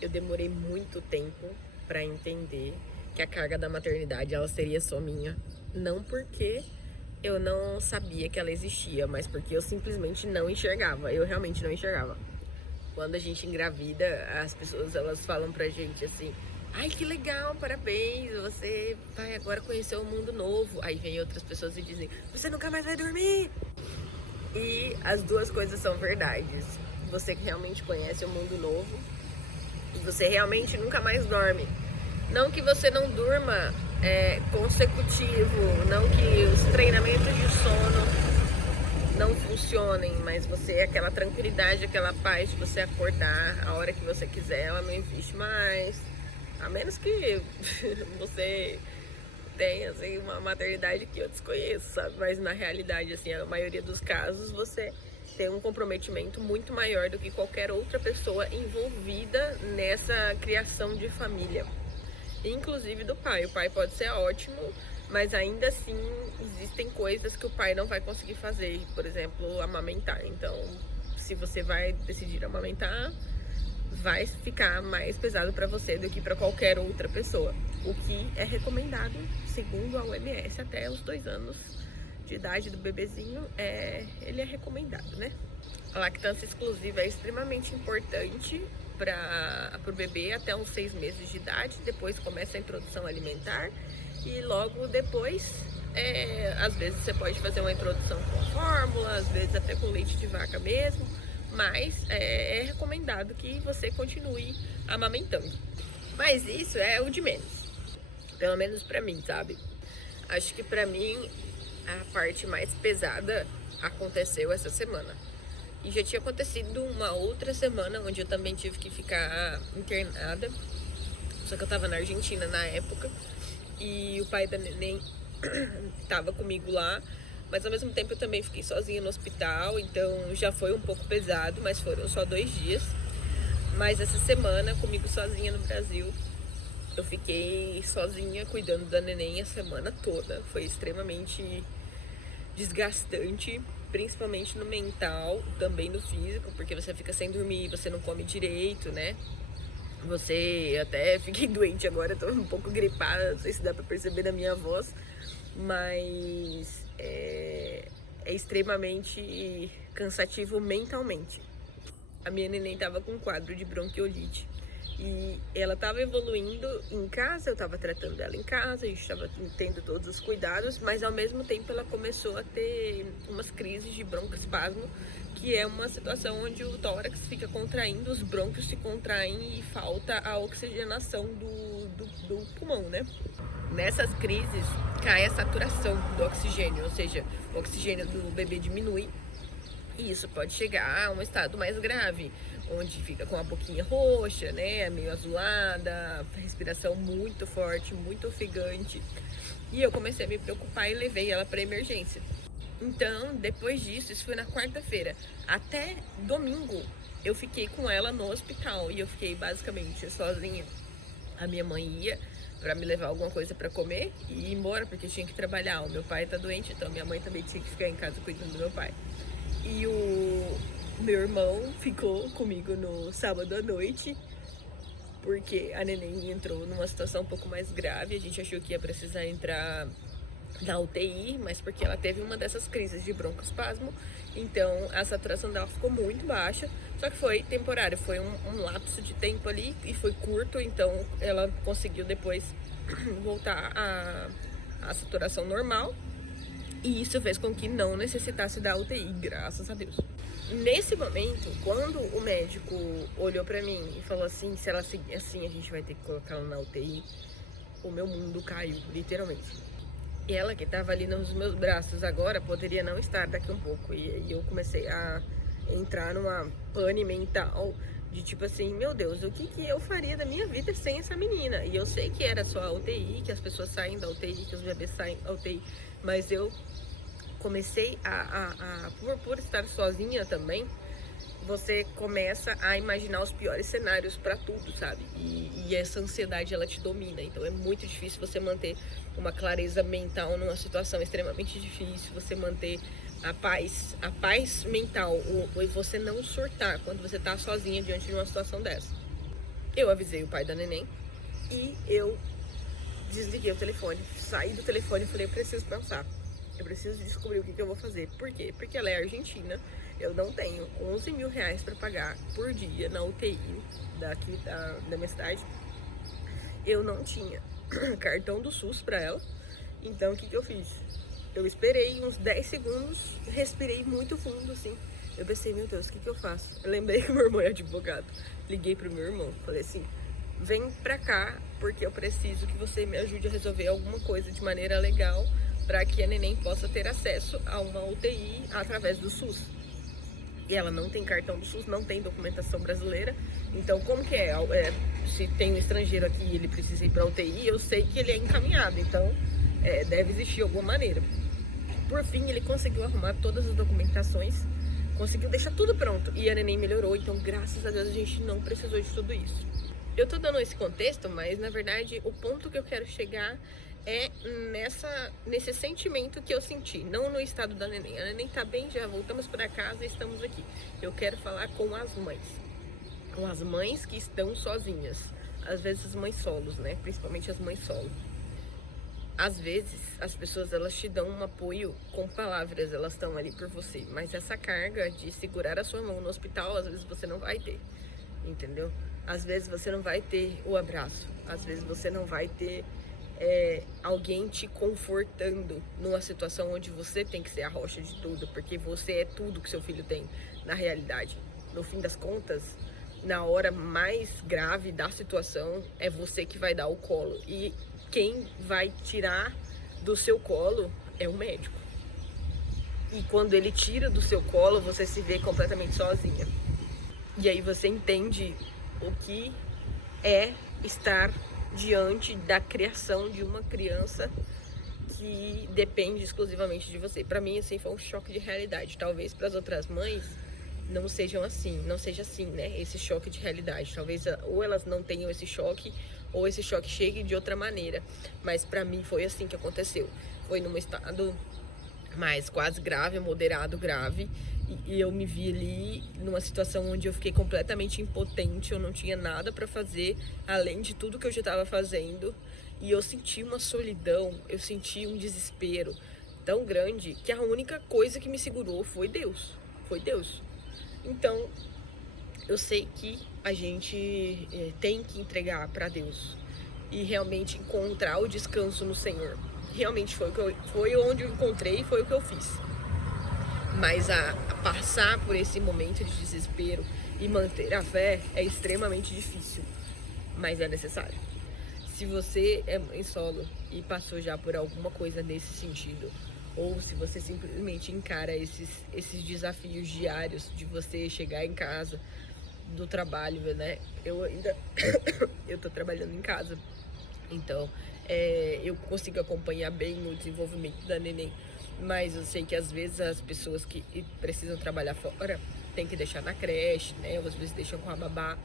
Eu demorei muito tempo para entender que a carga da maternidade ela seria só minha, não porque eu não sabia que ela existia, mas porque eu simplesmente não enxergava. Eu realmente não enxergava. Quando a gente engravida, as pessoas elas falam pra gente assim: "Ai, que legal, parabéns, você vai agora conhecer um mundo novo". Aí vem outras pessoas e dizem: "Você nunca mais vai dormir". E as duas coisas são verdades. Você realmente conhece um mundo novo e você realmente nunca mais dorme. Não que você não durma consecutivo, não que os treinamentos de sono não funcionem, mas você, aquela tranquilidade, aquela paz de você acordar a hora que você quiser, ela não existe mais. A menos que você tenha assim, uma maternidade que eu desconheço, sabe? Mas na realidade, assim, a maioria dos casos, você tem um comprometimento muito maior do que qualquer outra pessoa envolvida nessa criação de família, inclusive do pai. O pai pode ser ótimo, mas ainda assim existem coisas que o pai não vai conseguir fazer, por exemplo, amamentar. Então, se você vai decidir amamentar, vai ficar mais pesado para você do que para qualquer outra pessoa. O que é recomendado, segundo a OMS, até os 2 anos de idade do bebezinho, ele é recomendado, né? A lactância exclusiva é extremamente importante para o bebê até uns 6 meses de idade. Depois começa a introdução alimentar e logo depois, às vezes você pode fazer uma introdução com fórmula, às vezes até com leite de vaca mesmo, mas é recomendado que você continue amamentando. Mas isso é o de menos, pelo menos para mim, sabe? Acho que para mim a parte mais pesada aconteceu essa semana. E já tinha acontecido uma outra semana onde eu também tive que ficar internada. Só que eu tava na Argentina na época e o pai da neném tava comigo lá. Mas ao mesmo tempo eu também fiquei sozinha no hospital, então já foi um pouco pesado, mas foram só 2 dias. Mas essa semana, comigo sozinha no Brasil, eu fiquei sozinha cuidando da neném a semana toda. Foi extremamente desgastante, principalmente no mental, também no físico, porque você fica sem dormir, você não come direito, né? Você até fiquei doente agora, tô um pouco gripada, não sei se dá pra perceber da minha voz, mas é extremamente cansativo mentalmente. A minha neném tava com um quadro de bronquiolite e ela tava evoluindo em casa, eu tava tratando dela em casa, a gente tava tendo todos os cuidados, mas ao mesmo tempo ela começou a ter umas crises de broncoespasmo, que é uma situação onde o tórax fica contraindo, os brônquios se contraem e falta a oxigenação do pulmão, né? Nessas crises cai a saturação do oxigênio, ou seja, o oxigênio do bebê diminui e isso pode chegar a um estado mais grave, onde fica com a boquinha roxa, né, meio azulada, respiração muito forte, muito ofegante. E eu comecei a me preocupar e levei ela para emergência. Então, depois disso, isso foi na quarta-feira, até domingo eu fiquei com ela no hospital e eu fiquei basicamente sozinha. A minha mãe ia para me levar alguma coisa para comer e ir embora porque tinha que trabalhar. O meu pai tá doente, então minha mãe também tinha que ficar em casa cuidando do meu pai. E o meu irmão ficou comigo no sábado à noite, porque a neném entrou numa situação um pouco mais grave. A gente achou que ia precisar entrar na UTI, mas porque ela teve uma dessas crises de broncoespasmo, então a saturação dela ficou muito baixa, só que foi temporário, foi um lapso de tempo ali e foi curto, então ela conseguiu depois voltar à saturação normal. E isso fez com que não necessitasse da UTI, graças a Deus. Nesse momento, quando o médico olhou pra mim e falou assim, se ela seguir assim, a gente vai ter que colocar ela na UTI, o meu mundo caiu, literalmente. E ela que tava ali nos meus braços agora, poderia não estar daqui um pouco. E eu comecei a entrar numa pane mental de tipo assim, meu Deus, o que eu faria da minha vida sem essa menina? E eu sei que era só a UTI, que as pessoas saem da UTI, que os bebês saem da UTI, mas eu comecei por estar sozinha também, você começa a imaginar os piores cenários para tudo, sabe? E essa ansiedade, ela te domina. Então é muito difícil você manter uma clareza mental numa situação extremamente difícil, você manter a paz mental, e você não surtar quando você tá sozinha diante de uma situação dessa. Eu avisei o pai da neném e eu desliguei o telefone, saí do telefone e falei, eu preciso pensar. Eu preciso descobrir o que eu vou fazer. Por quê? Porque ela é argentina. Eu não tenho 11 mil reais para pagar por dia na UTI daqui da minha cidade. Eu não tinha cartão do SUS para ela. Então o que eu fiz? Eu esperei uns 10 segundos, respirei muito fundo assim. Eu pensei, meu Deus, o que eu faço? Eu lembrei que meu irmão é advogado. Liguei pro meu irmão, falei assim, vem pra cá porque eu preciso que você me ajude a resolver alguma coisa de maneira legal para que a neném possa ter acesso a uma UTI através do SUS. E ela não tem cartão do SUS, não tem documentação brasileira. Então, como que se tem um estrangeiro aqui e ele precisa ir para UTI, eu sei que ele é encaminhado. Então, deve existir alguma maneira. Por fim, ele conseguiu arrumar todas as documentações, conseguiu deixar tudo pronto. E a neném melhorou, então, graças a Deus, a gente não precisou de tudo isso. Eu tô dando esse contexto, mas, na verdade, o ponto que eu quero chegar é nesse sentimento que eu senti, não no estado da neném. A neném tá bem, já voltamos para casa e estamos aqui. Eu quero falar com as mães que estão sozinhas, às vezes as mães solos, né? Principalmente as mães solo. Às vezes as pessoas elas te dão um apoio com palavras, elas estão ali por você, mas essa carga de segurar a sua mão no hospital, às vezes você não vai ter, entendeu? Às vezes você não vai ter o abraço, às vezes você não vai ter alguém te confortando numa situação onde você tem que ser a rocha de tudo, porque você é tudo que seu filho tem na realidade. No fim das contas, na hora mais grave da situação, é você que vai dar o colo. E quem vai tirar do seu colo é o médico. E quando ele tira do seu colo, você se vê completamente sozinha. E aí você entende o que é estar diante da criação de uma criança que depende exclusivamente de você. Para mim, assim, foi um choque de realidade. Talvez para as outras mães não seja assim, né? Esse choque de realidade. Talvez ou elas não tenham esse choque, ou esse choque chegue de outra maneira. Mas para mim foi assim que aconteceu. Foi num estado mais quase grave, moderado grave. E eu me vi ali numa situação onde eu fiquei completamente impotente, eu não tinha nada para fazer, além de tudo que eu já estava fazendo. E eu senti uma solidão, eu senti um desespero tão grande que a única coisa que me segurou foi Deus. Foi Deus. Então, eu sei que a gente tem que entregar para Deus e realmente encontrar o descanso no Senhor. Realmente foi onde eu encontrei e foi o que eu fiz. Mas a passar por esse momento de desespero e manter a fé é extremamente difícil, mas é necessário. Se você é mãe solo e passou já por alguma coisa nesse sentido, ou se você simplesmente encara esses desafios diários de você chegar em casa do trabalho, né? Eu tô trabalhando em casa, então eu consigo acompanhar bem o desenvolvimento da neném. Mas eu sei que às vezes as pessoas que precisam trabalhar fora tem que deixar na creche, né? Ou às vezes deixam com a babá.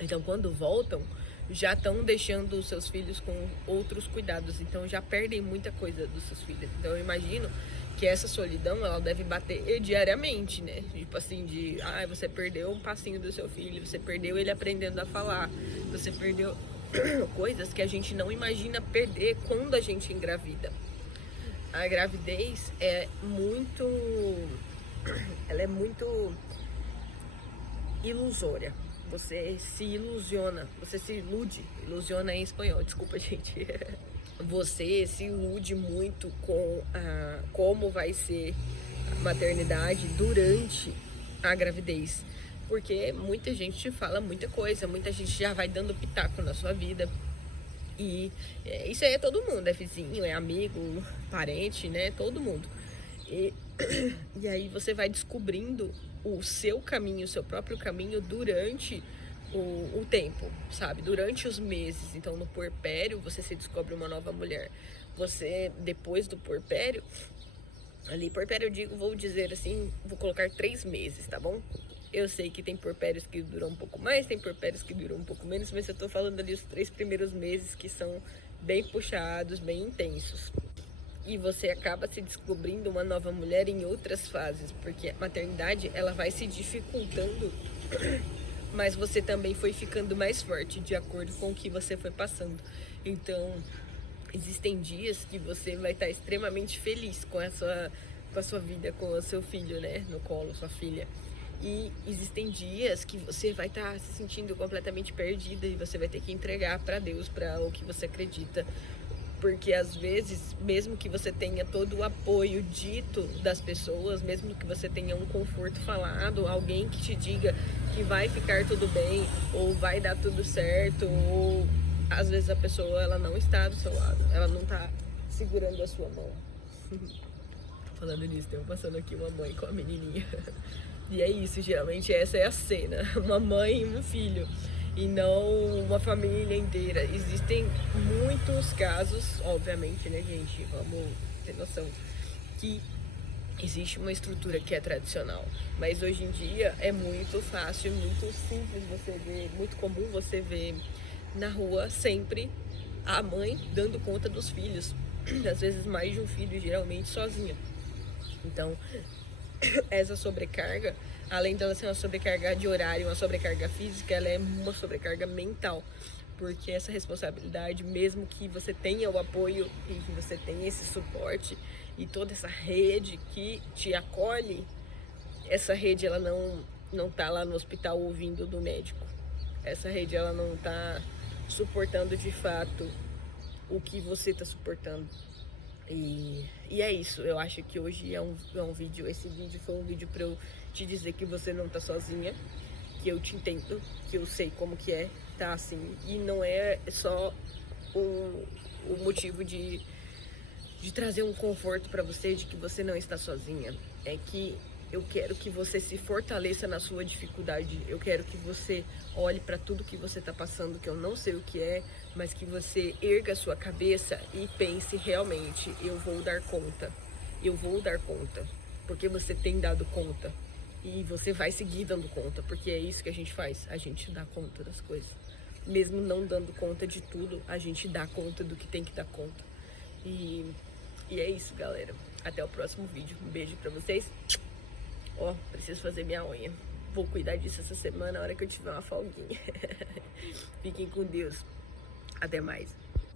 Então quando voltam, já estão deixando os seus filhos com outros cuidados. Então já perdem muita coisa dos seus filhos. Então eu imagino que essa solidão, ela deve bater diariamente, né? Tipo assim, você perdeu um passinho do seu filho, você perdeu ele aprendendo a falar, você perdeu coisas que a gente não imagina perder quando a gente engravida. A gravidez ela é muito ilusória. Você se ilusiona, você se ilude. Ilusiona em espanhol, desculpa, gente. Você se ilude muito com como vai ser a maternidade durante a gravidez. Porque muita gente te fala muita coisa, muita gente já vai dando pitaco na sua vida. E isso aí é todo mundo, é vizinho, é amigo, parente, né? Todo mundo. E aí você vai descobrindo o seu caminho, o seu próprio caminho durante o tempo, sabe? Durante os meses. Então, no puerpério, você se descobre uma nova mulher. Você, depois do puerpério, ali, puerpério vou dizer assim, vou colocar 3 meses, tá bom? Eu sei que tem puerpérios que duram um pouco mais, tem puerpérios que duram um pouco menos, mas eu tô falando ali os 3 primeiros meses que são bem puxados, bem intensos. E você acaba se descobrindo uma nova mulher em outras fases, porque a maternidade, ela vai se dificultando mas você também foi ficando mais forte de acordo com o que você foi passando. Então, existem dias que você vai estar extremamente feliz com a sua vida, com o seu filho, né, no colo, sua filha. E existem dias que você vai estar se sentindo completamente perdida e você vai ter que entregar para Deus, para o que você acredita. Porque às vezes, mesmo que você tenha todo o apoio dito das pessoas, mesmo que você tenha um conforto falado, alguém que te diga que vai ficar tudo bem, ou vai dar tudo certo, ou às vezes a pessoa ela não está do seu lado, ela não está segurando a sua mão. Falando nisso, tem passando aqui uma mãe com a menininha. E é isso, geralmente essa é a cena, uma mãe e um filho, e não uma família inteira. Existem muitos casos, obviamente, né, gente, vamos ter noção que existe uma estrutura que é tradicional, mas hoje em dia é muito fácil, muito simples você ver, muito comum você ver na rua sempre a mãe dando conta dos filhos, às vezes mais de um filho, geralmente sozinha. Então, essa sobrecarga, além dela ser uma sobrecarga de horário, uma sobrecarga física, ela é uma sobrecarga mental. Porque essa responsabilidade, mesmo que você tenha o apoio e que você tenha esse suporte e toda essa rede que te acolhe, essa rede ela não tá lá no hospital ouvindo do médico. Essa rede ela não tá suportando de fato o que você tá suportando. E é isso, eu acho que hoje é um vídeo, esse vídeo foi um vídeo pra eu te dizer que você não tá sozinha, que eu te entendo, que eu sei como que é tá assim, e não é só o motivo de trazer um conforto pra você, de que você não está sozinha, é que eu quero que você se fortaleça na sua dificuldade. Eu quero que você olhe para tudo que você está passando, que eu não sei o que é, mas que você erga a sua cabeça e pense realmente, eu vou dar conta. Eu vou dar conta, porque você tem dado conta. E você vai seguir dando conta, porque é isso que a gente faz, a gente dá conta das coisas. Mesmo não dando conta de tudo, a gente dá conta do que tem que dar conta. E é isso, galera. Até o próximo vídeo. Um beijo pra vocês. Ó, preciso fazer minha unha. Vou cuidar disso essa semana, na hora que eu tiver uma folguinha. Fiquem com Deus. Até mais.